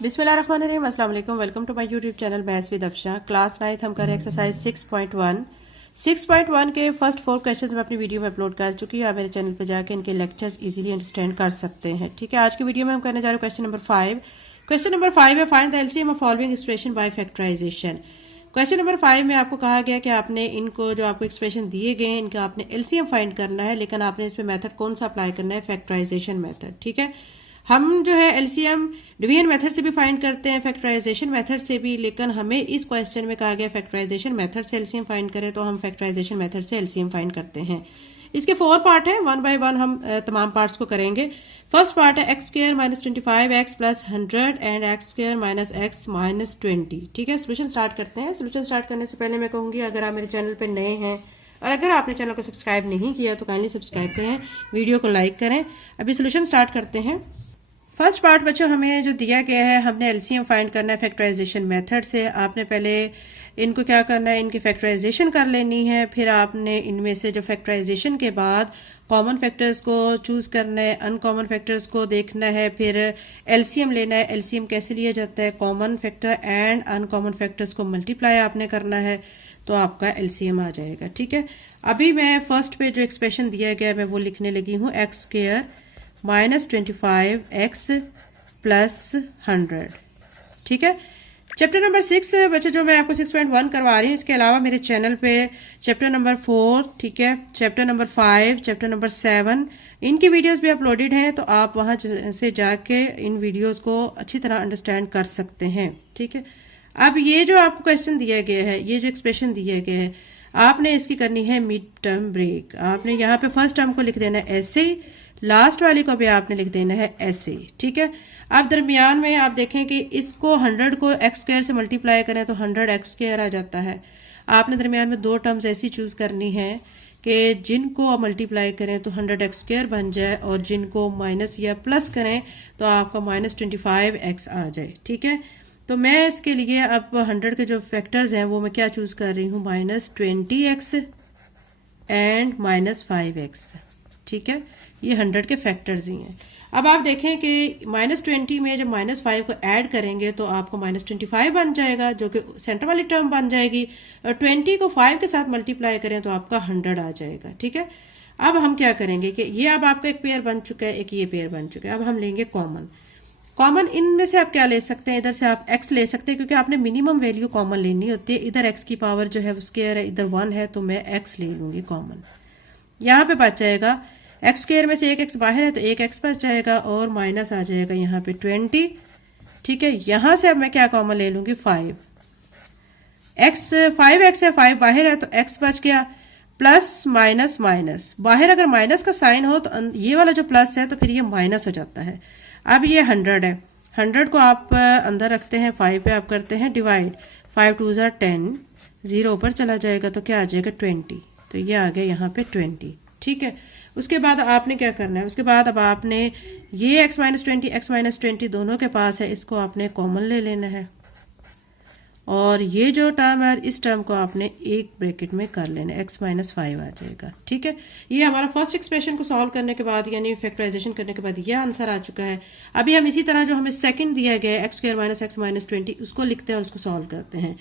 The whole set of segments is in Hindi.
बिस्मिल्लाहिर्रहमानिर्रहीम, अस्सलाम वालेकुम। Welcome to my YouTube channel maths with Afsha. Class 9 हम कर रहे हैं एक्सरसाइज 6.1 के फर्स्ट 4 क्वेश्चंस मैं अपनी वीडियो में अपलोड कर चुकी हूँ। आप मेरे चैनल पर जाकर इनके लेक्चर्स इजीली अंडरस्टैंड कर सकते हैं। ठीक है, आज की वीडियो में हम करने जा रहे हैं क्वेश्चन नंबर 5। क्वेश्चन नंबर 5 है find the LCM of following expression by factorisation. Question number 5 में आपको कहा गया कि आपने इनको जो आपको एक्सप्रेशन दिए गए हैं इनका आपने एलसीएम फाइंड करना है, लेकिन आपने इसमें मेथड कौन सा अप्लाई करना है, फैक्टराइजेशन मेथड। ठीक है, हम जो है एलसीएम डिवीजन मेथड से भी फाइंड करते हैं, फैक्टराइजेशन मेथड से भी, लेकिन हमें इस क्वेश्चन में कहा गया फैक्टराइजेशन मेथड से एलसीएम फाइंड करें, तो हम फैक्टराइजेशन मेथड से एलसीएम फाइंड करते हैं। इसके 4 पार्ट हैं, 1 बाय 1 हम तमाम पार्ट्स को करेंगे। फर्स्ट पार्ट है x square minus 25x plus 100 and x square minus x minus 20। ठीक है, सोल्यूशन स्टार्ट करते हैं। सोल्यूशन स्टार्ट करने से पहले मैं कहूंगी, अगर आप मेरे चैनल पर नए हैं और अगर आपने चैनल को सब्सक्राइब नहीं किया तो काइंडली सब्सक्राइब करें, वीडियो को लाइक करें। अभी सोल्यूशन स्टार्ट करते हैं। फर्स्ट पार्ट बच्चों हमें जो दिया गया है, हमने एलसीएम फाइंड करना है फैक्टराइजेशन मेथड से। आपने पहले इनको क्या करना है, इनकी फैक्टराइजेशन कर लेनी है, फिर आपने इनमें से जो फैक्टराइजेशन के बाद कॉमन फैक्टर्स को चूज करना है, अनकॉमन फैक्टर्स को देखना है, फिर एलसीएम लेना है। एलसीएम कैसे लिया जाता है, common factor and uncommon factors को मल्टीप्लाई आपने करना है, तो आपका एलसीएम आ जाएगा। ठीक है, अभी मैं फर्स्ट पे जो एक्सप्रेशन दिया गया मैं वो लिखने लगी हूँ, x square minus 25x plus 100। ठीक है, चैप्टर नंबर 6 बच्चे जो मैं आपको 6.1 करवा रही हूँ, इसके अलावा मेरे चैनल पे चैप्टर नंबर 4, ठीक है, चैप्टर नंबर 5, चैप्टर नंबर 7 इनकी वीडियोस भी अपलोडेड हैं, तो आप वहाँ से जाके इन वीडियोस को अच्छी तरह अंडरस्टैंड कर सकते हैं। ठीक है, अब ये जो आपको क्वेश्चन दिया गया है, ये जो एक्सप्रेशन दिया गया है, आपने इसकी करनी है मिड टर्म ब्रेक। आपने यहाँ पे फर्स्ट टर्म को लिख देना है ऐसे ही, लास्ट वाली को भी आपने लिख देना है ऐसे ही। ठीक है, अब दरमियान में आप देखें कि इसको 100 को एक्स स्क्वायर से मल्टीप्लाई करें तो 100 एक्स स्क्वायर आ जाता है। आपने दरमियान में 2 टर्म्स ऐसी चूज करनी है कि जिनको मल्टीप्लाई करें तो 100 एक्स स्क्वायर बन जाए, और जिनको माइनस या प्लस करें तो आपका माइनस 25x आ जाए। ठीक है, तो मैं इसके लिए अब 100 के जो फैक्टर्स हैं वो मैं क्या चूज कर रही हूँ, minus 20x and minus 5x। ठीक है, ये 100 के फैक्टर्स ही हैं। अब आप देखें कि माइनस 20 में जब माइनस 5 को ऐड करेंगे तो आपको माइनस 25 बन जाएगा, जो कि सेंटर वाली टर्म बन जाएगी, और 20 को 5 के साथ मल्टीप्लाई करें तो आपका 100 आ जाएगा। ठीक है, अब हम क्या करेंगे कि ये अब आपका एक पेयर बन चुका है, एक ये पेयर बन चुका है। अब हम लेंगे कॉमन। कॉमन इनमें से आप क्या ले सकते हैं, इधर से आप x ले सकते हैं, क्योंकि आपने मिनिमम वैल्यू कॉमन लेनी होती है। इधर x की पावर जो है वो स्क्वायर है, इधर 1 है, तो मैं x ले लूंगी कॉमन। यहाँ पे बच जाएगा एक्स स्क्वायर में से एक एक्स बाहर है तो एक एक्स बच जाएगा, और माइनस आ जाएगा यहाँ पे 20। ठीक है, यहाँ से अब मैं क्या कॉमन ले लूंगी, 5 एक्स है, 5 बाहर है तो एक्स बच गया, प्लस माइनस माइनस, बाहर अगर माइनस का साइन हो तो ये वाला जो प्लस है तो फिर ये माइनस हो जाता है। अब ये 100 है, 100 को आप अंदर रखते हैं, 5 पे आप करते हैं डिवाइड, 5 2 ज़ा 10, 0 ऊपर चला जाएगा तो क्या आ जाएगा 20, तो ये आ गया यहाँ पे 20। ठीक है, उसके बाद आपने क्या करना है, उसके बाद अब आपने ये x माइनस 20 दोनों के पास है, इसको आपने कॉमन ले लेना है, और ये जो टर्म है इस टर्म को आपने एक ब्रैकेट में कर लेना है, x माइनस 5 आ जाएगा। ठीक है, ये हमारा फर्स्ट एक्सप्रेशन को सॉल्व करने के बाद यानी फैक्टराइजेशन करने के बाद ये आंसर आ चुका है। अभी हम इसी तरह जो हमें सेकंड दिया गया है x square minus x minus 20, उसको लिखते हैं और उसको सॉल्व करते हैं।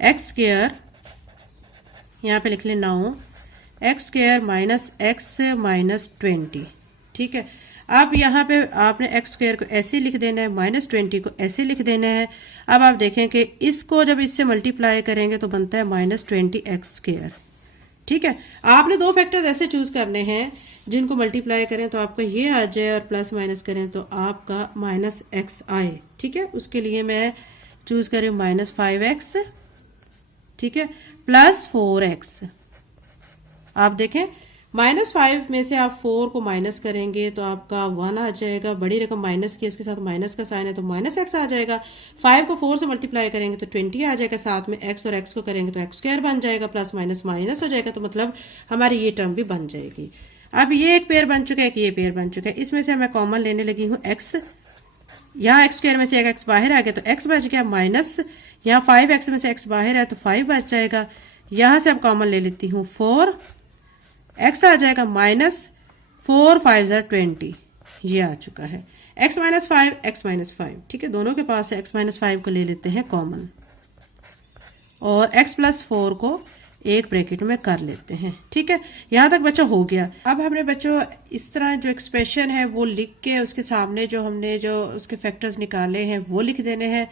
एक्स स्क्वायर यहाँ पे लिख लें 9 x square minus x minus 20। ठीक है, अब यहाँ पे आपने एक्स स्क्वायर को ऐसे लिख देना है, माइनस 20 को ऐसे लिख देना है। अब आप देखें कि इसको जब इससे मल्टीप्लाई करेंगे तो बनता है माइनस 20 एक्स स्क्वायर। ठीक है, आपने 2 फैक्टर्स ऐसे चूज करने हैं जिनको मल्टीप्लाई करें तो आपका ये आ जाए, और प्लस माइनस करें तो आपका माइनस एक्स आए। ठीक है, उसके लिए मैं चूज करें माइनस 5x, ठीक है, प्लस 4x। आप देखें माइनस 5 में से आप 4 को माइनस करेंगे तो आपका 1 आ जाएगा, बड़ी रकम माइनस की उसके साथ माइनस का साइन है तो माइनस x आ जाएगा। 5 को 4 से मल्टीप्लाई करेंगे तो 20 आ जाएगा, साथ में x और x को करेंगे तो एक्स स्क्वायर बन जाएगा, प्लस माइनस माइनस हो जाएगा, तो मतलब हमारी ये टर्म भी बन जाएगी। अब ये एक पेयर बन चुका है, कि ये पेयर बन चुका है, इसमें से मैं कॉमन लेने लगी हूँ x। यहाँ एक्स स्क्वायर में से एक एक्स बाहर आ गया तो x बच गया, माइनस यहाँ 5x में से x बाहर है तो 5 बच जाएगा। यहाँ से अब कॉमन ले लेती हूँ 4, x आ जाएगा माइनस 4 5 ज़ा 20, ये आ चुका है। x-5 ठीक है, दोनों के पास है। x-5 को ले लेते हैं कॉमन और x+4 को एक ब्रैकेट में कर लेते हैं। ठीक है, यहाँ तक बच्चों हो गया। अब हमने बच्चों इस तरह जो एक्सप्रेशन है वो लिख के उसके सामने जो हमने जो उसके फैक्टर्स निकाले हैं वो लिख देने हैं।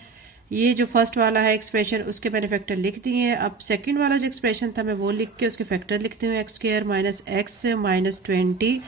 ये जो फर्स्ट वाला है एक्सप्रेशन उसके मैंने फैक्टर लिख दिए हैं। अब सेकंड वाला जो एक्सप्रेशन था मैं वो लिख के उसके फैक्टर लिखती हूँ, x² - x - 20।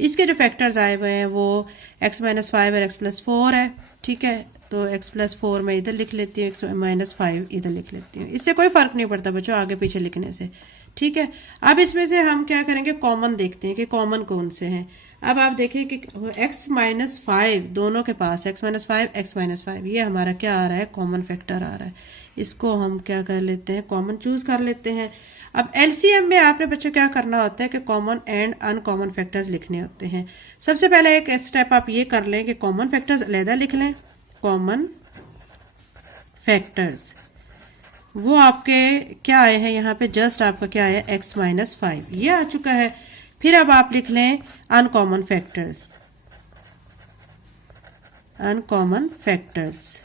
इसके जो फैक्टर्स आए हुए हैं वो x-5 और x+4 है। ठीक है, तो x+4 मैं इधर लिख लेती हूँ, x-5 इधर लिख लेती हूँ। इससे कोई फर्क नहीं पड़ता बच्चों आगे पीछे लिखने से। ठीक है, अब इसमें से हम क्या करेंगे, कॉमन देखते हैं कि कॉमन कौन से हैं। अब आप देखें कि x-5 दोनों के पास x-5 ये हमारा क्या आ रहा है, कॉमन फैक्टर आ रहा है। इसको हम क्या कर लेते हैं, कॉमन चूज कर लेते हैं। अब एलसीएम में आपने बच्चों क्या करना होता है कि कॉमन एंड अनकॉमन फैक्टर्स लिखने होते हैं। सबसे पहले एक स्टेप आप ये कर लें कि कॉमन फैक्टर्स अलहदा लिख लें। कॉमन फैक्टर्स वो आपके क्या आए हैं, यहाँ पे जस्ट आपका क्या आया, x-5 ये आ चुका है। फिर अब आप लिख लें अनकॉमन फैक्टर्स। अनकॉमन फैक्टर्स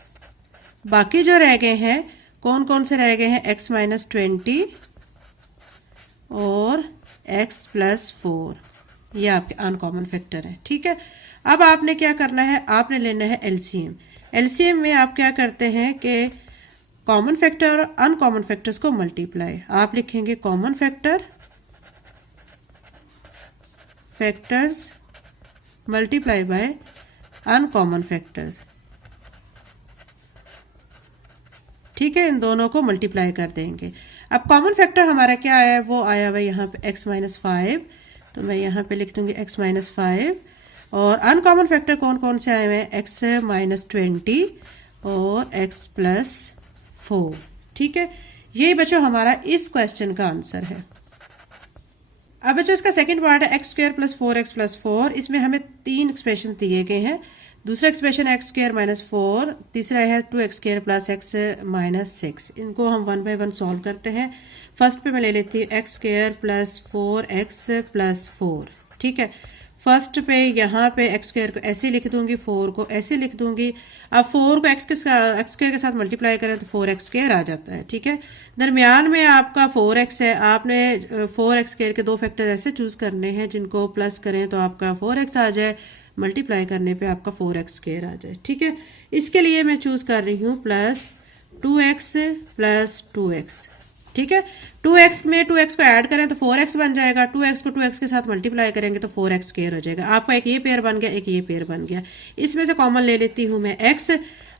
बाकी जो रह गए हैं कौन कौन से रह गए हैं, x-20 और x+4 ये आपके अनकॉमन फैक्टर है। ठीक है, अब आपने क्या करना है, आपने लेना है एलसीएम। एलसीएम में आप क्या करते हैं कि कॉमन फैक्टर और अनकॉमन फैक्टर्स को मल्टीप्लाई। आप लिखेंगे common factors multiply by uncommon factors. ठीक है, इन दोनों को मल्टीप्लाई कर देंगे। अब कॉमन फैक्टर हमारा क्या आया है, वो आया हुआ यहाँ पे x-5, तो मैं यहाँ पे लिख दूंगी x-5। और अनकॉमन फैक्टर कौन कौन से आए हुए हैं, x-20 और x+4। ठीक है, ये बच्चों हमारा इस क्वेश्चन का आंसर है। अब बच्चों इसका सेकंड पार्ट है x² + 4x+4। इसमें हमें 3 एक्सप्रेशन दिए गए हैं। दूसरा एक्सप्रेशन x² - 4, तीसरा है 2x² + x - 6। इनको हम 1 बाय 1 सॉल्व करते हैं। फर्स्ट पे मैं ले लेती हूँ x² + 4x+4। ठीक है, फर्स्ट पे यहाँ पे x² को ऐसे लिख दूंगी, 4 को ऐसे लिख दूंगी। अब 4 को x² के साथ मल्टीप्लाई करें तो 4x² आ जाता है। ठीक है, दरमियान में आपका 4x है। आपने 4x² के दो फैक्टर ऐसे चूज करने हैं जिनको प्लस करें तो आपका 4x आ जाए, मल्टीप्लाई करने पे आपका 4x² आ जाए। ठीक है, इसके लिए मैं चूज कर रही हूँ +2x + 2x। ठीक है, 2x में 2x को ऐड करें तो 4x बन जाएगा। 2x को 2x के साथ मल्टीप्लाई करेंगे तो 4x² हो जाएगा। आपका एक ये पेयर बन गया, एक ये पेयर बन गया। इसमें से कॉमन ले लेती हूँ मैं x,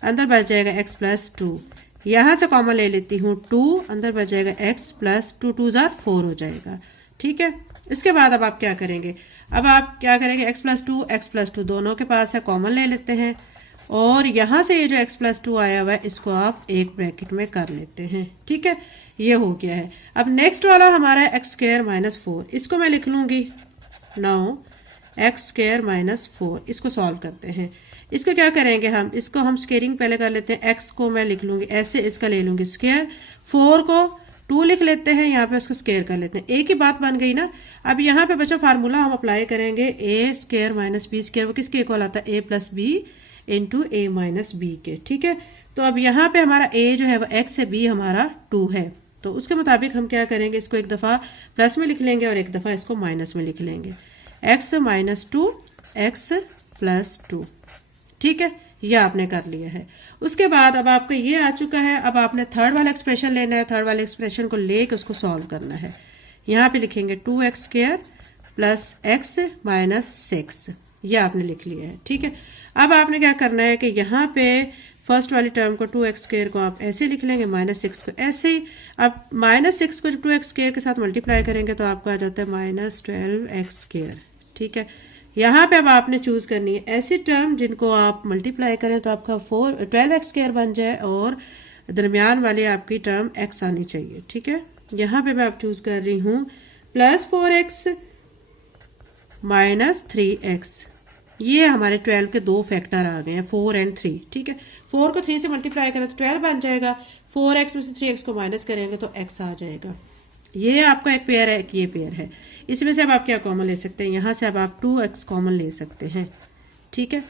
अंदर बच जाएगा x+2। यहाँ से कॉमन ले लेती हूँ 2, अंदर बच जाएगा x+2, 2 * 4 हो जाएगा। ठीक है, इसके बाद अब आप क्या करेंगे, अब आप क्या करेंगे, x+2 दोनों के पास है, कॉमन ले लेते हैं। और यहाँ से ये जो x+2 आया हुआ है इसको आप एक ब्रैकेट में कर लेते हैं। ठीक है, ये हो गया है। अब नेक्स्ट वाला हमारा है x² - 4। इसको मैं लिख लूंगी नाउ x² - 4। इसको सॉल्व करते हैं। इसको क्या करेंगे, हम इसको हम स्केयरिंग पहले कर लेते हैं। x को मैं लिख लूंगी ऐसे, इसका ले लूंगी स्केयर, 4 को 2 लिख लेते हैं, यहाँ पे उसको स्केयर कर लेते हैं। एक ही बात बन गई ना। अब यहाँ पे बच्चों फार्मूला हम अप्लाई करेंगे, a² - b²। वो किसके इक्वल आता है, a + b × a - b के। ठीक है, तो अब यहाँ पे हमारा a जो है वो x है, b हमारा 2 है। तो उसके मुताबिक हम क्या करेंगे, इसको एक दफ़ा प्लस में लिख लेंगे और एक दफ़ा इसको माइनस में लिख लेंगे, x - 2 x + 2। ठीक है, ये आपने कर लिया है। उसके बाद अब आपका ये आ चुका है। अब आपने थर्ड वाला एक्सप्रेशन लेना है। थर्ड वाले एक्सप्रेशन को लेके उसको सॉल्व करना है। यहाँ पे लिखेंगे 2x² + x - 6। ये आपने लिख लिया है। ठीक है, अब आपने क्या करना है कि यहाँ पे फर्स्ट वाली टर्म को 2x² को आप ऐसे लिख लेंगे, -6 को ऐसे ही। अब -6 को 2x² के साथ मल्टीप्लाई करेंगे तो आपको आ जाता है -12x²। ठीक है, यहाँ पे अब आपने चूज करनी है ऐसी टर्म जिनको आप मल्टीप्लाई करें तो आपका 12x² बन जाए और दरमियान वाली आपकी टर्म x आनी चाहिए। ठीक है, यहाँ पे मैं अब चूज कर रही हूँ +4x - 3x। ये हमारे 12 के दो फैक्टर आ गए हैं, 4 और 3। ठीक है, 4 को 3 से मल्टीप्लाई करें तो 12 बन जाएगा। 4x में से 3x को माइनस करेंगे तो x आ जाएगा। ये आपका एक पेयर है, एक ये पेयर है। इसमें से अब आप क्या कॉमन ले सकते हैं, यहाँ से अब आप 2x कॉमन ले सकते हैं। ठीक है,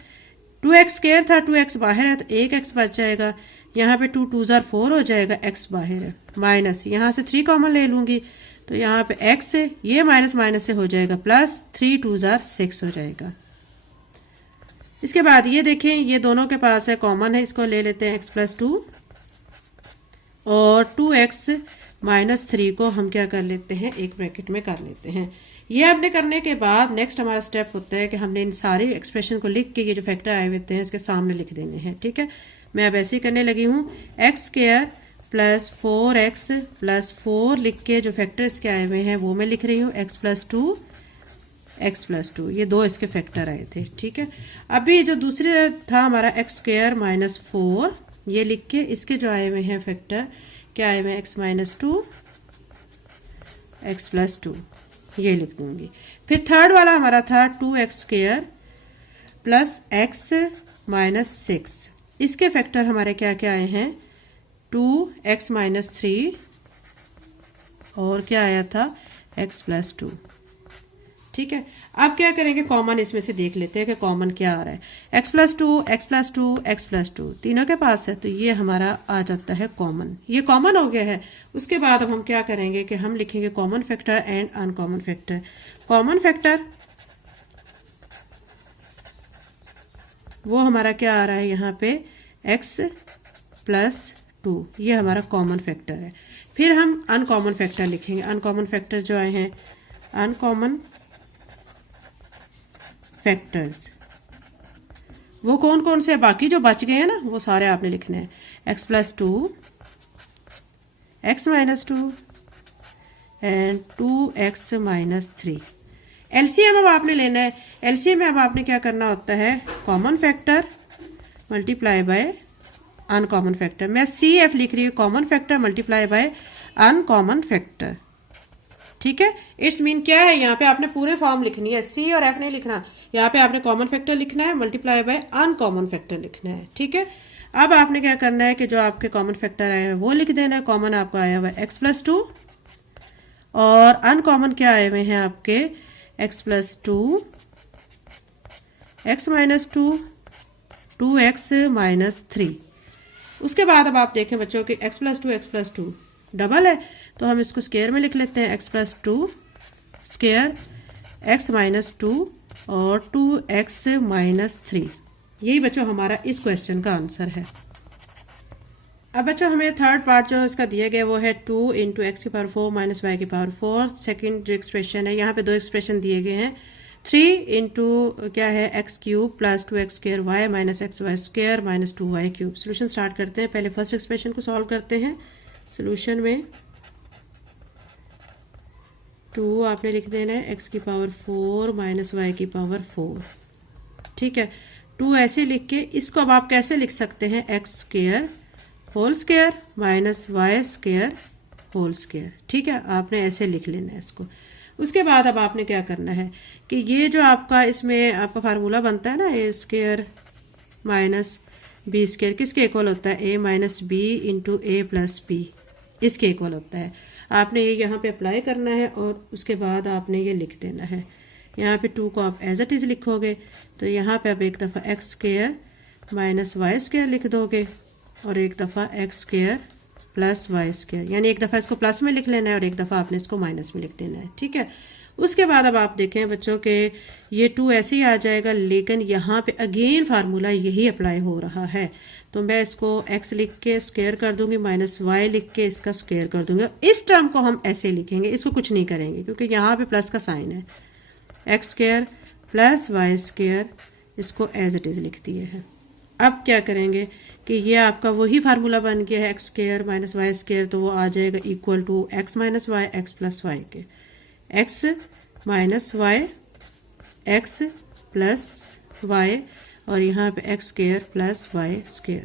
2x² था, 2x बाहर है तो 1x बच जाएगा। यहाँ पे 2 2 4 हो जाएगा, x बाहर है, माइनस यहाँ से 3 कॉमन ले लूँगी तो यहाँ पे x है, ये माइनस माइनस से हो जाएगा प्लस, 3 2 6 हो जाएगा। इसके बाद ये देखें, ये दोनों के पास है, कॉमन है, इसको ले लेते हैं x+2 और 2x -3 को हम क्या कर लेते हैं, एक ब्रैकेट में कर लेते हैं। ये हमने करने के बाद नेक्स्ट हमारा स्टेप होता है कि हमने इन सारी एक्सप्रेशन को लिख के ये जो फैक्टर आए हुए हैं इसके सामने लिख देने हैं। ठीक है, मैं अब ऐसे ही करने लगी हूँ। x² + 4x + 4 लिख के जो फैक्टर इसके आए हुए हैं वो मैं लिख रही हूँ, x+2 ये दो इसके फैक्टर आए थे। ठीक है, अभी जो दूसरे था हमारा x² - 4 ये लिख के इसके जो आए हुए हैं फैक्टर क्या आए हुए हैं, x-2 x+2 ये लिख दूंगी। फिर थर्ड वाला हमारा था 2x² + x - 6 इसके फैक्टर हमारे क्या क्या आए हैं, 2x - 3 और क्या आया था, x+2। ठीक है, अब क्या करेंगे, कॉमन इसमें से देख लेते हैं कि कॉमन क्या आ रहा है। x+2 x+2 x+2 तीनों के पास है तो ये हमारा आ जाता है कॉमन, ये कॉमन हो गया है। उसके बाद अब हम क्या करेंगे कि हम लिखेंगे common factor and uncommon factor. Common factor वो हमारा क्या आ रहा है यहाँ पे, x+2 ये हमारा कॉमन फैक्टर है। फिर हम अनकॉमन फैक्टर लिखेंगे। अनकॉमन फैक्टर जो आए हैं, अनकॉमन फैक्टर्स वो कौन कौन से, बाकी जो बच गए हैं ना वो सारे आपने लिखने हैं। x+2 x - 2 and 2x - 3। LCM अब आपने लेना है। एलसीएम में अब आपने क्या करना होता है, common factor multiply by uncommon factor. मैं CF लिख रही हूँ, common factor multiply by uncommon factor. ठीक है, इट्स मीन क्या है, यहाँ पे आपने पूरे फॉर्म लिखनी है, C और F नहीं लिखना। यहाँ पे आपने कॉमन फैक्टर लिखना है मल्टीप्लाई बाय अनकॉमन फैक्टर लिखना है। ठीक है, अब आपने क्या करना है कि जो आपके कॉमन फैक्टर आए हैं वो लिख देना है। कॉमन आपका आया हुआ है x+2 और अनकॉमन क्या आए हुए हैं आपके, x+2 x - 2 2x - 3। उसके बाद अब आप देखें बच्चों कि x+2 डबल है तो हम इसको स्क्वायर में लिख लेते हैं, x+2 स्क्वायर x - 2 और 2x - 3। यही बच्चों हमारा इस क्वेश्चन का आंसर है। अब बच्चों हमें थर्ड पार्ट जो इसका दिया गया वो है 2 × x⁴ - y⁴। सेकंड जो एक्सप्रेशन है, यहाँ पे दो एक्सप्रेशन दिए गए हैं। 3 × क्या है, x³ + 2x² y - xy² - 2y³। Solution start करते हैं। पहले फर्स्ट एक्सप्रेशन को सॉल्व करते हैं। सोल्यूशन में 2 आपने लिख देना है x⁴ - y⁴। ठीक है, 2 ऐसे लिख के इसको अब आप कैसे लिख सकते हैं, x² whole square -y² whole square. ठीक है, आपने ऐसे लिख लेना है इसको। उसके बाद अब आपने क्या करना है कि ये जो आपका इसमें आपका फार्मूला बनता है ना, a² - b² किसके इक्वल होता है, a - b × a + b इसके इक्वल होता है। आपने ये यहाँ पे अप्लाई करना है और उसके बाद आपने ये लिख देना है। यहाँ पे 2 को आप एज इट इज़ लिखोगे तो यहाँ पे आप एक दफ़ा x² - y² लिख दोगे और एक दफ़ा x² + y², यानी एक दफ़ा इसको प्लस में लिख लेना है और एक दफ़ा आपने इसको माइनस में लिख देना है। ठीक है, उसके बाद अब आप देखें बच्चों के ये 2 ऐसे ही आ जाएगा, लेकिन यहाँ पे अगेन फार्मूला यही अप्लाई हो रहा है। तो मैं इसको x लिख के स्क्वायर कर दूंगी, -y लिख के इसका स्क्वायर कर दूंगी। इस टर्म को हम ऐसे लिखेंगे, इसको कुछ नहीं करेंगे क्योंकि यहाँ पे प्लस का साइन है। x² + y², इसको एज इट इज़ लिख दिए हैं। अब क्या करेंगे कि ये आपका वही फार्मूला बन गया है, x² - y², तो वो आ जाएगा equal to x - y x + y के, x - y x + y और यहाँ पे x² + y²।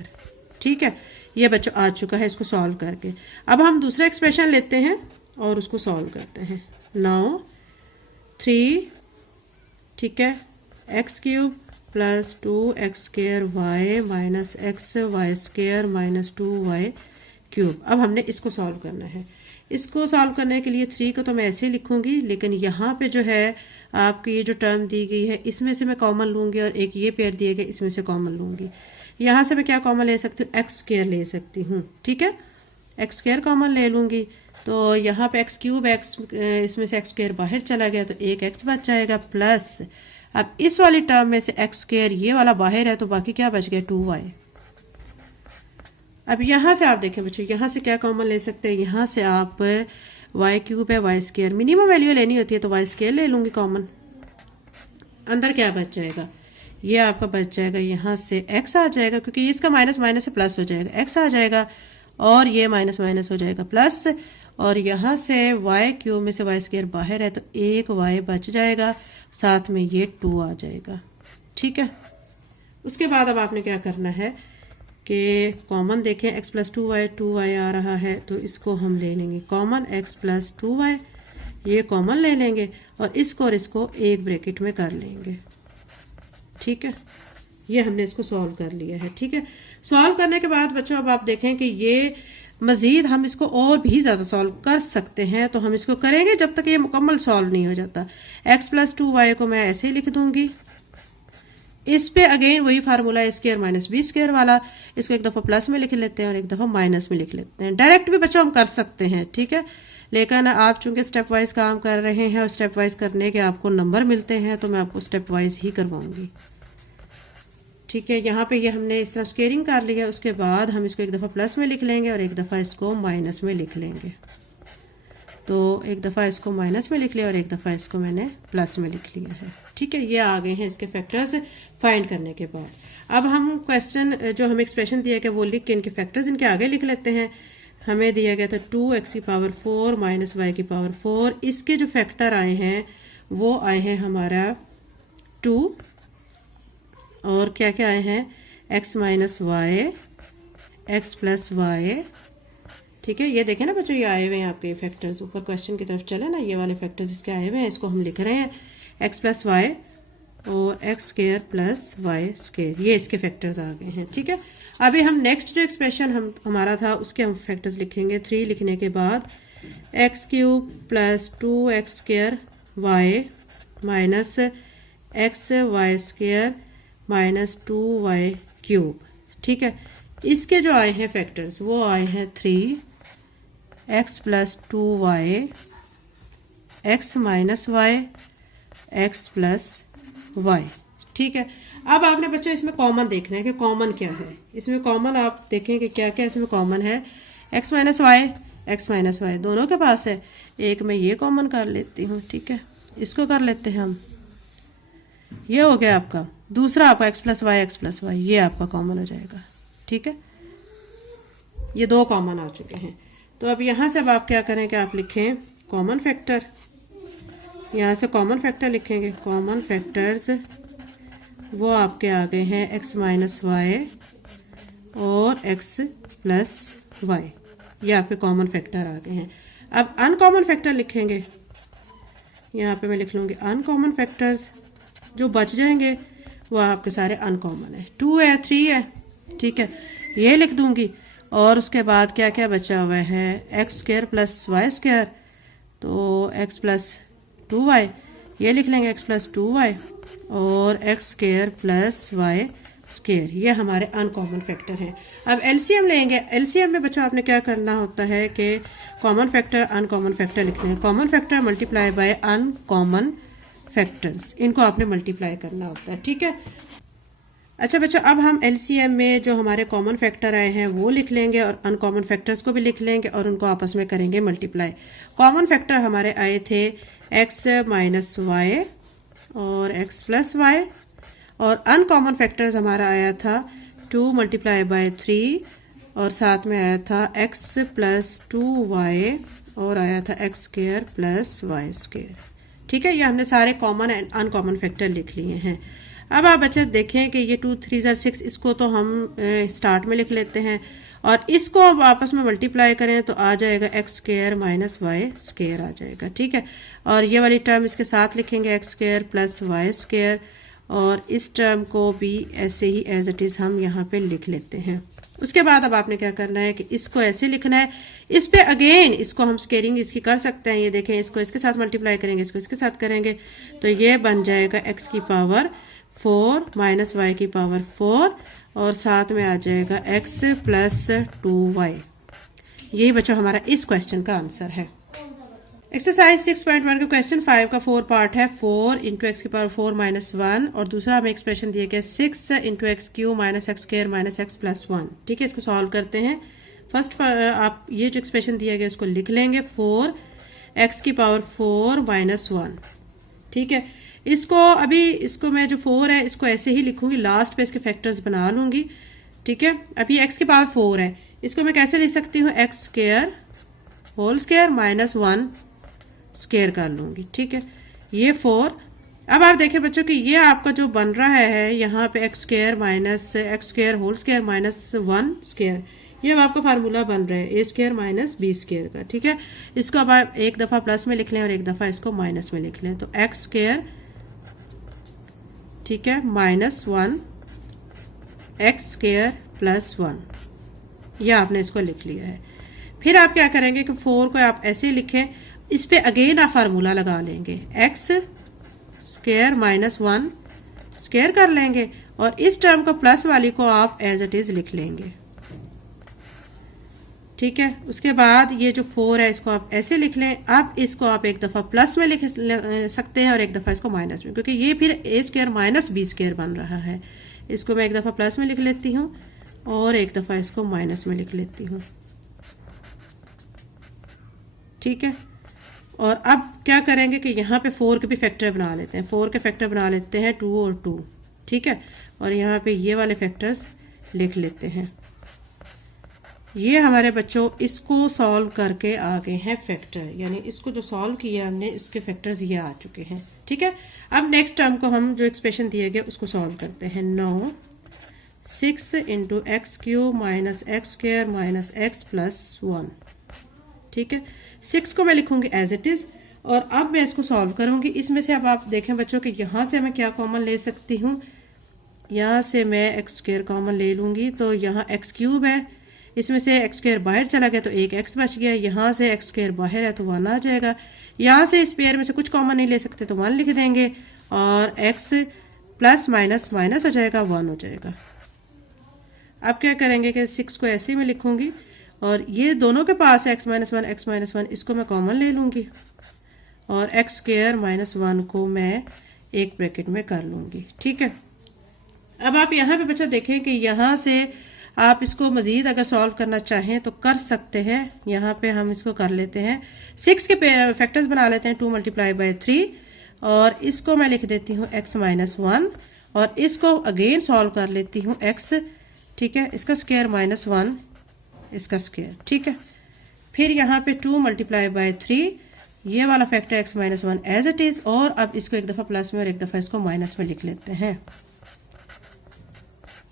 ठीक है, ये बच्चों आ चुका है इसको सॉल्व करके। अब हम दूसरा एक्सप्रेशन लेते हैं और उसको सॉल्व करते हैं। नाउ 3, ठीक है, x³ + 2x² y - xy² - 2y³। अब हमने इसको सॉल्व करना है। इसको सॉल्व करने के लिए 3 को तो मैं ऐसे लिखूंगी, लेकिन यहाँ पे जो है आपकी ये जो टर्म दी गई है इसमें से मैं कॉमन लूंगी और एक ये पेयर दिए गए इसमें से कॉमन लूंगी। यहाँ से मैं क्या कॉमन ले सकती हूँ, एक्स स्क्वायर ले सकती हूँ। ठीक है, एक्स स्क्वायर कॉमन ले लूंगी तो यहाँ पे एक्स क्यूब एक्स, इसमें से एक्स स्क्वायर बाहर चला गया तो एक एक्स बच जाएगा, प्लस अब इस वाली टर्म में से एक्स स्क्वायर ये वाला बाहर है तो बाकी क्या बच गया 2y। अब यहाँ से आप देखें बच्चों, यहाँ से क्या कॉमन ले सकते हैं, यहाँ से आप वाई क्यूब है वाई स्क्वायर, मिनिमम वैल्यू लेनी होती है तो वाई स्क्वायर ले लूंगी कॉमन। अंदर क्या बच जाएगा, ये आपका बच जाएगा यहाँ से x आ जाएगा, क्योंकि इसका माइनस माइनस से प्लस हो जाएगा, x आ जाएगा और ये माइनस माइनस हो जाएगा प्लस, और यहाँ से वाई क्यूब में से वाई स्क्वायर बाहर है तो एक y बच जाएगा, साथ में ये 2 आ जाएगा। ठीक है, उसके बाद अब आपने क्या करना है कि कॉमन देखें, x प्लस 2y आ रहा है तो इसको हम ले लेंगे कॉमन, x प्लस 2y ये कॉमन ले लेंगे और इसको एक ब्रैकेट में कर लेंगे। ठीक है, ये हमने इसको सॉल्व कर लिया है। ठीक है, सॉल्व करने के बाद बच्चों अब आप देखें कि ये मज़ीद हम इसको और भी ज़्यादा सॉल्व कर सकते हैं, तो हम इसको करेंगे जब तक ये मुकम्मल सॉल्व नहीं हो जाता। x प्लस 2y को मैं ऐसे ही लिख दूंगी, इस पे अगेन वही फार्मूला है स्क्वायर माइनस बी स्क्वायर वाला, इसको एक दफ़ा प्लस में लिख लेते हैं और एक दफ़ा माइनस में लिख लेते हैं। डायरेक्ट भी बच्चों हम कर सकते हैं, ठीक है, लेकिन आप चूंकि स्टेप वाइज काम कर रहे हैं और स्टेप वाइज करने के आपको नंबर मिलते हैं तो मैं आपको स्टेप वाइज ही करवाऊंगी। ठीक है, यहाँ पे ये हमने इस तरह स्क्वेयरिंग कर लिया, उसके बाद हम इसको एक दफ़ा प्लस में लिख लेंगे और एक दफ़ा इसको माइनस में लिख लेंगे। तो एक दफ़ा इसको माइनस में लिख लिया और एक दफ़ा इसको मैंने प्लस में लिख लिया है। ठीक है, ये आ गए हैं इसके फैक्टर्स फाइंड करने के बाद। अब हम क्वेश्चन जो हमें एक्सप्रेशन दिया गया वो लिख के इनके फैक्टर्स इनके आगे लिख लेते हैं। हमें दिया गया था 2x की पावर 4 माइनस वाई की पावर 4, इसके जो फैक्टर आए हैं वो आए हैं हमारा 2 और क्या क्या आए हैं x minus y, x plus y. ठीक है, ये देखें ना बच्चों, ये आए हुए हैं आपके फैक्टर्स, ऊपर क्वेश्चन की तरफ चले ना, ये वाले फैक्टर्स इसके आए हुए हैं, इसको हम लिख रहे हैं x प्लस वाई और x square plus y square, ये इसके फैक्टर्स आ गए हैं। ठीक है, अभी हम नेक्स्ट जो एक्सप्रेशन हमारा था उसके हम फैक्टर्स लिखेंगे। 3 लिखने के बाद x cube plus 2x square y minus x y square minus 2y cube. ठीक है, इसके जो आए हैं फैक्टर्स वो आए हैं 3x plus 2y, x minus y, x plus y. ठीक है, अब आपने बच्चों इसमें कॉमन देखना है कि कॉमन क्या है। इसमें कॉमन आप देखें कि क्या क्या इसमें कॉमन है। एक्स माइनस वाई दोनों के पास है, एक मैं ये कॉमन कर लेती हूँ। ठीक है, इसको कर लेते हैं हम, ये हो गया आपका। दूसरा आपका एक्स प्लस वाई ये आपका कॉमन हो जाएगा। ठीक है, ये 2 कॉमन आ चुके हैं। तो अब यहाँ से अब आप क्या करें कि आप लिखें कॉमन फैक्टर, यहाँ से कॉमन फैक्टर लिखेंगे। कॉमन फैक्टर्स वो आपके आ गए हैं एक्स माइनस वाई और एक्स प्लस वाई, ये आपके कॉमन फैक्टर आ गए हैं। अब अनकॉमन फैक्टर लिखेंगे, यहाँ पे मैं लिख लूँगी अनकॉमन फैक्टर्स, जो बच जाएंगे वो आपके सारे अनकॉमन है। 2 है 3 है, ठीक है, ये लिख दूंगी। और उसके बाद क्या क्या बचा हुआ है, x square plus y square, तो एक्स प्लस 2y ये लिख लेंगे, एक्स प्लस 2y और x square plus y square, ये हमारे अनकॉमन फैक्टर हैं। अब एलसीएम लेंगे। एलसीएम में बच्चों आपने क्या करना होता है कि कॉमन फैक्टर अनकॉमन फैक्टर लिखते हैं। Common factor multiply by uncommon factors, इनको आपने मल्टीप्लाई करना होता है। ठीक है, अच्छा बच्चों, अब हम एलसीएम में जो हमारे कॉमन फैक्टर आए हैं वो लिख लेंगे और अनकॉमन फैक्टर्स को भी लिख लेंगे और उनको आपस में करेंगे मल्टीप्लाई। कॉमन फैक्टर हमारे आए थे एक्स माइनस वाई और एक्स प्लस वाई, और अनकॉमन फैक्टर्स हमारा आया था 2 मल्टीप्लाई बाय 3 और साथ में आया था एक्स प्लस 2y और आया था x square plus y square. ठीक है, ये हमने सारे कॉमन एंड अनकॉमन फैक्टर लिख लिए हैं। अब आप बच्चे देखें कि ये 2 3 6, इसको तो हम स्टार्ट में लिख लेते हैं और इसको अब आपस में मल्टीप्लाई करें तो आ जाएगा X square minus Y square आ जाएगा। ठीक है, और ये वाली टर्म इसके साथ लिखेंगे x square plus y square, और इस टर्म को भी ऐसे ही एज इट इज़ हम यहाँ पे लिख लेते हैं। उसके बाद अब आपने क्या करना है कि इसको ऐसे लिखना है। इस पे अगेन इसको हम स्केयरिंग इसकी कर सकते हैं। ये देखें, इसको इसके साथ मल्टीप्लाई करेंगे, इसको इसके साथ करेंगे तो ये बन जाएगा x की पावर 4 माइनस y की पावर 4 और साथ में आ जाएगा x प्लस 2y। यही बच्चों हमारा इस क्वेश्चन का आंसर है। एक्सरसाइज 6.1 का क्वेश्चन 5 का 4 पार्ट है। 4 इंटू एक्स की पावर 4 माइनस 1 और दूसरा हमें एक्सप्रेशन दिया गया 6 into x Q minus x square minus x plus 1। ठीक है, इसको सॉल्व करते हैं। फर्स्ट आप ये जो एक्सप्रेशन दिया गया उसको लिख लेंगे 4 एक्स की पावर 4 माइनस 1। ठीक है, इसको मैं जो 4 है इसको ऐसे ही लिखूंगी, लास्ट पे इसके फैक्टर्स बना लूंगी। ठीक है, अब ये एक्स की पावर 4 है, इसको मैं कैसे लिख सकती हूँ, x square whole square minus 1 square कर लूंगी। ठीक है, ये 4। अब आप देखें बच्चों कि ये आपका जो बन रहा है यहाँ पे x square minus x square whole square minus 1 square, ये अब आपका फार्मूला बन रहा है a square minus b square का। ठीक है, इसको अब आप एक दफा प्लस में लिख लें और एक दफा इसको माइनस में लिख लें तो एक्स स्क्वायर, ठीक है, माइनस 1 एक्स स्क्वायर प्लस 1, यह आपने इसको लिख लिया है। फिर आप क्या करेंगे कि 4 को आप ऐसे लिखें, इस पे अगेन आप फार्मूला लगा लेंगे, एक्स स्क्वायर माइनस 1 स्क्वायर कर लेंगे और इस टर्म को प्लस वाली को आप एज इट इज लिख लेंगे। ठीक है, उसके बाद ये जो 4 है इसको आप ऐसे लिख लें। अब इसको आप एक दफा प्लस में लिख सकते हैं और एक दफा इसको माइनस में, क्योंकि ये फिर ए स्क्वायर माइनस बी स्क्वायर बन रहा है। इसको मैं एक दफा प्लस में लिख लेती हूँ और एक दफा इसको माइनस में लिख लेती हूँ। ठीक है, और अब क्या करेंगे कि यहाँ पे 4 के भी फैक्टर बना लेते हैं। 4 के फैक्टर बना लेते हैं 2 और 2। ठीक है, और यहाँ पे ये वाले फैक्टर्स लिख लेते हैं। ये हमारे बच्चों इसको सॉल्व करके आ गए हैं फैक्टर, यानी इसको जो सॉल्व किया हमने इसके फैक्टर्स ये आ चुके हैं। ठीक है, अब नेक्स्ट टर्म को हम जो एक्सप्रेशन दिए गए उसको सॉल्व करते हैं। 9 6 into x cube minus x square minus x plus 1। ठीक है, 6 को मैं लिखूंगी एज इट इज और अब मैं इसको सॉल्व करूंगी। इसमें से अब आप देखें बच्चों कि यहाँ से मैं क्या कॉमन ले सकती हूँ, यहाँ से मैं एक्स स्क्वायर कॉमन ले लूंगी तो यहाँ एक्स क्यूब है, इसमें से एक्स स्क्वायर बाहर चला गया तो एक एक्स बच गया, यहाँ से एक्स स्क्वायर बाहर है तो 1 आ जाएगा। यहाँ से इस पेयर में से कुछ कॉमन नहीं ले सकते तो 1 लिख देंगे और एक्स प्लस माइनस माइनस हो जाएगा 1 हो जाएगा। अब क्या करेंगे कि 6 को ऐसे में लिखूंगी और ये दोनों के पास है x माइनस 1, इसको मैं कॉमन ले लूंगी और एक्स स्क्वायर माइनस 1 को मैं एक ब्रैकेट में कर लूंगी। ठीक है, अब आप यहाँ पे बच्चा देखें कि यहाँ से आप इसको मजीद अगर सॉल्व करना चाहें तो कर सकते हैं। यहाँ पे हम इसको कर लेते हैं, 6 के फैक्टर्स बना लेते हैं 2 मल्टीप्लाई बाय 3 और इसको मैं लिख देती हूँ x माइनस 1 और इसको अगेन सॉल्व कर लेती हूँ x। ठीक है, इसका स्क्वायर माइनस 1 इसका स्क्वायर। ठीक है, फिर यहाँ पे 2 मल्टीप्लाई बाय 3, ये वाला factor x minus 1 as it is और अब इसको एक दफा प्लस में और एक दफा इसको माइनस में लिख लेते हैं।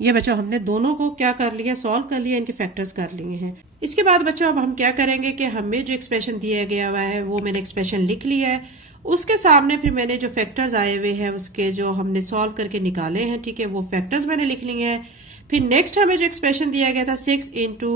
ये बच्चों हमने दोनों को क्या कर लिया, सॉल्व कर लिया, इनके फैक्टर्स कर लिए हैं। इसके बाद बच्चों अब हम क्या करेंगे कि हमें जो एक्सप्रेशन दिया गया हुआ है वो मैंने एक्सप्रेशन लिख लिया है, उसके सामने फिर मैंने जो फैक्टर्स आए हुए हैं उसके जो हमने सॉल्व करके निकाले हैं, ठीक है, वो फैक्टर्स मैंने लिख लिए हैं। फिर नेक्स्ट हमें जो एक्सप्रेशन दिया गया था 6 into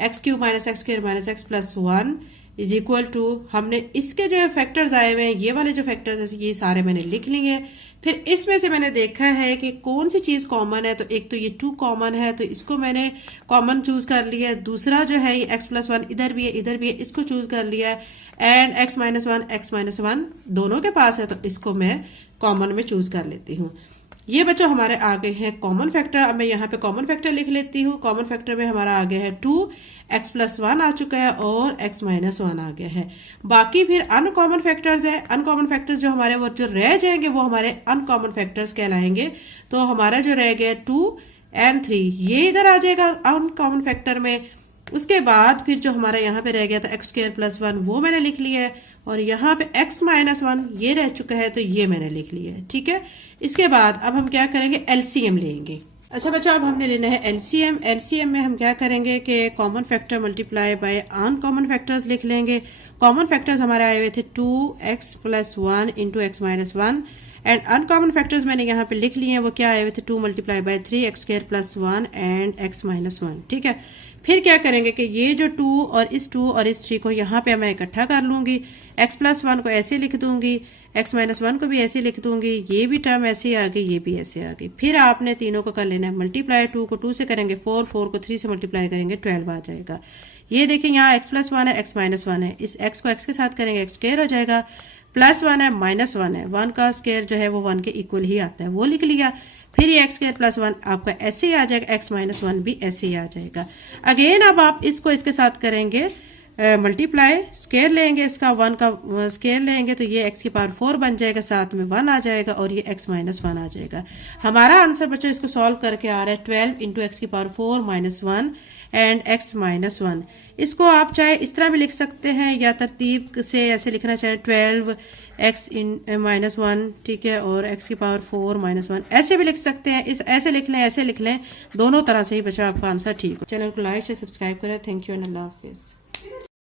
x cube minus x square minus x plus 1 is equal to, हमने इसके जो फैक्टर्स आए हुए हैं ये वाले जो फैक्टर्स है ये सारे मैंने लिख लिए हैं। फिर इसमें से मैंने देखा है कि कौन सी चीज कॉमन है, तो एक तो ये 2 कॉमन है तो इसको मैंने कॉमन चूज कर लिया है। दूसरा जो है ये x प्लस 1 इधर भी है इधर भी है, इसको चूज कर लिया है। एंड x माइनस 1 दोनों के पास है तो इसको मैं कॉमन में चूज कर लेती हूँ। ये बच्चों हमारे आगे हैं कॉमन फैक्टर। अब मैं यहाँ पे कॉमन फैक्टर लिख लेती हूँ। कॉमन फैक्टर में हमारा आ गया है 2, x प्लस 1 आ चुका है और x माइनस 1 आ गया है। बाकी फिर अनकॉमन फैक्टर्स हैं। अनकॉमन फैक्टर्स जो हमारे वो जो रह जाएंगे वो हमारे अनकॉमन फैक्टर्स कहलाएंगे। तो हमारा जो रह गया 2 और 3 ये इधर आ जाएगा अनकॉमन फैक्टर में। उसके बाद फिर जो हमारा यहाँ पे रह गया था एक्स स्क्वायर प्लस 1 वो मैंने लिख लिया है और यहाँ पे x माइनस 1 ये रह चुका है तो ये मैंने लिख लिया है। ठीक है, इसके बाद अब हम क्या करेंगे, एलसीएम लेंगे। अच्छा बच्चों, अब हमने लेना है एलसीएम। एलसीएम में हम क्या करेंगे कि common factor multiply by uncommon factors लिख लेंगे। कॉमन फैक्टर्स हमारे आए हुए थे 2x plus 1 into x minus 1 and uncommon factors मैंने यहाँ पे लिख लिए हैं, वो क्या आए हुए थे 2 × 3 x square plus 1 and x minus 1। ठीक है, फिर क्या करेंगे कि ये जो 2 और इस 2 और इस 3 को यहाँ पे मैं इकट्ठा कर लूंगी, x प्लस 1 को ऐसे लिख दूंगी, x माइनस 1 को भी ऐसे लिख दूंगी, ये भी टर्म ऐसे आ गई, ये भी ऐसे आ गई। फिर आपने तीनों को कर लेना है मल्टीप्लाई, 2 को 2 से करेंगे 4, 4 को 3 से मल्टीप्लाई करेंगे 12 आ जाएगा। ये देखिए यहाँ x प्लस 1 है, x माइनस 1 है, इस x को x के साथ करेंगे x स्क्वायर हो जाएगा, प्लस 1 है माइनस 1 है, 1 का स्क्वायर जो है वो 1 के इक्वल ही आता है, वो लिख लिया। फिर ये x स्क्वायर प्लस 1 आपका ऐसे ही आ जाएगा, x माइनस 1 भी ऐसे ही आ जाएगा। अगेन अब आप इसको इसके साथ करेंगे मल्टीप्लाई, स्क्वायर लेंगे इसका, 1 का स्क्वायर लेंगे तो ये x की पावर 4 बन जाएगा, साथ में 1 आ जाएगा और ये x माइनस 1 आ जाएगा। हमारा आंसर बच्चों इसको सॉल्व करके आ रहा है 12 × x की power 4 minus 1 and x minus 1। इसको आप चाहे इस तरह भी लिख सकते हैं या तरतीब से ऐसे लिखना चाहे 12 x माइनस 1, ठीक है, और x की पावर 4 माइनस 1 ऐसे भी लिख सकते हैं, इस ऐसे लिख लें, ऐसे लिख लें, दोनों तरह से ही बच्चों आपका आंसर ठीक हो। चैनल को लाइक से सब्सक्राइब करें। थैंक यू एंड अल्लाह हाफिज़।